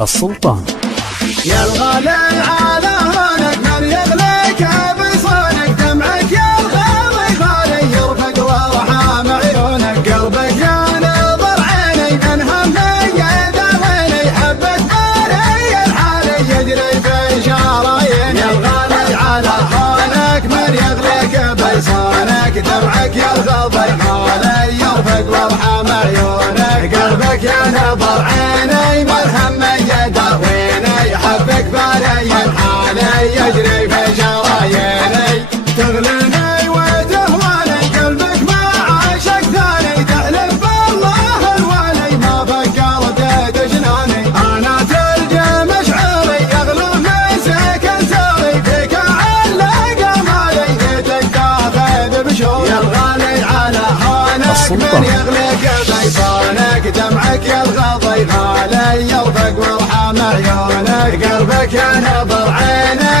السلطان. يا الغالي على هونك من يغليك بصونك، دمعك يا الغالي غالي يرفق وارحام عيونك، قلبك يا نظر عيني من همي يداويني، حبك بالي الحالي يجري في شراييني. يا الغالي على هونك من يغليك بصونك، دمعك يا الغالي غالي يرفق وارحام عيونك، قلبك يا نظر عيني من همي يداويني، حبك بالي الحالي يجري في شراييني. تغليني وتهواني قلبك ما عاشق ثاني، تحلف بالله الوالي ما فكرت تجناني. انا تلقى مشعري يغلو من سكن ساري، فيك علق مالي بيتك تاخذ بشوري. يا الغالي على هونك من يغلق بيصانك، دمعك يا الغضي غالي يرفق وارحم عيونك، قلبك يا نظر عيني